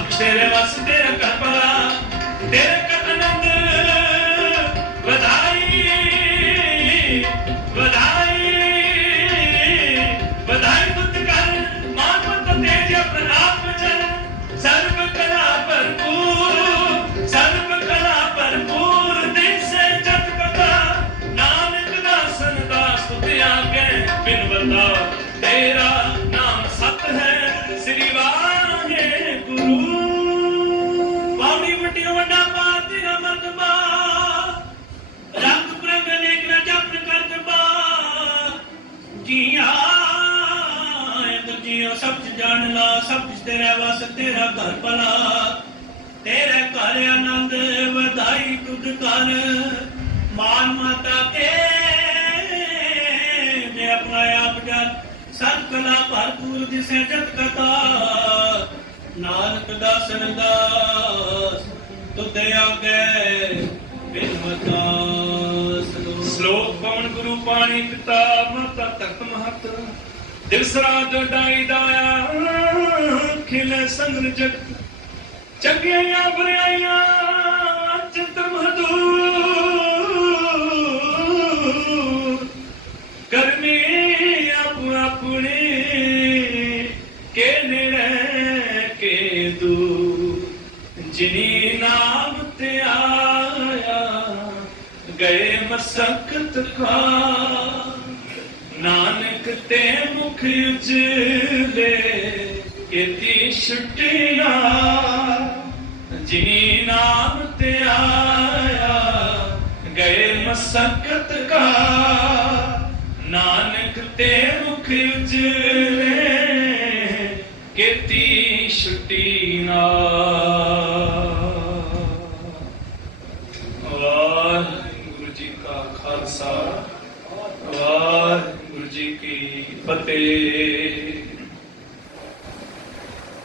ਸਭ ਤੇਰੇ ਵਸ ਤੇਰਾ ਕਰਬਲਾ ਤੇਰੇ ਕਰ ਵਧਾਈ ਵਧਾਈ ਵਧਾਈ ਤੁਤ ਕਰ ਮਾਨ ਮਤ ਤੇਜ ਪ੍ਰਣਾਮ ਵਚਨ ਸਰਬ ਕਲਾ ਭਰਪੂਰ, ਸਰਬ ਕਲਾ ਭਰਪੂਰ ਦਿਸੇ ਜਤ ਕਥਾ। ਨਾਨਕ ਦਾਸਨ ਦਾਸ ਤੁਤੇ ਆਗੇ ਬਿਨ ਬਤਾ ਤੇਰਾ ਅੰਦਰ ਜੀਆ ਸਭ ਚ ਜਾਣ ਲਾ, ਸਭ ਚ ਤੇਰਾ ਵਸ, ਤੇਰਾ ਘਰ ਭਲਾ। ਤੇਰੇ ਘਰ ਆਨੰਦ ਵਧਾਈ ਤੁਧ ਕਰ। ਮਾਨ ਮਾਤਾ ਕੇ ਜੇ ਆਪਣਾ ਆਪ ਜਨ ਸਭ ਕਲਾ ਭਰਪੂਰ ਜਿਸੇ ਜਤ ਕਥਾ ਨਾਨਕ ਦਾਸਨ ਦਾਸ ਤੁਤੇ ਆਗੇ ਬਿਨਵਤਾ ਸ਼ਲੋਕ ਪਵਨ ਗੁਰੂ ਪਾਣੀ ਪਿਤਾ, ਮਾਤਾ ਤਖਤ ਮਹਤ। ਦਿਵਸਰਾ ਡਾਈ ਦਾਇਆ ਖਿਲੇ ਸੰਗਨ ਜਗਤ ਚੰਗੀਆਂ ਬੁਰਾਈਆਂ ਚਿੰਤ ਮਹਦੂਰ। ਕਰਮੀ ਆਪੋ ਆਪਣੀ ਕੇ ਨਿਰੇ ਕੇ ਦੂ ਜਿਨੀ ਨਾਮ ਤੇ ਆਇਆ, ਗਏ ਮਸਕਤ ਕਾ ਨਾਨਕ ਤੇ ਮੁਖ ਉਜਲੇ ਕੀਤੀ ਛੁੱਟੀਆਂ। ਜਿਨੀ ਨਾਮ ਤੇ ਆਇਆ, ਗਏ ਮਸਕਤ ਕਾ। ਨਾਨਕ ਤੇ ਮੁਖ ਉਜਲੇ ਕੀਤੀ ਛੁੱਟੀ ਨਾ ਵਾਹਿਗੁਰੂ ਜੀ ਕਾ ਖਾਲਸਾ। ਵਾਹਿਗੁਰੂ ਜੀ ਕੀ ਫਤਿਹ।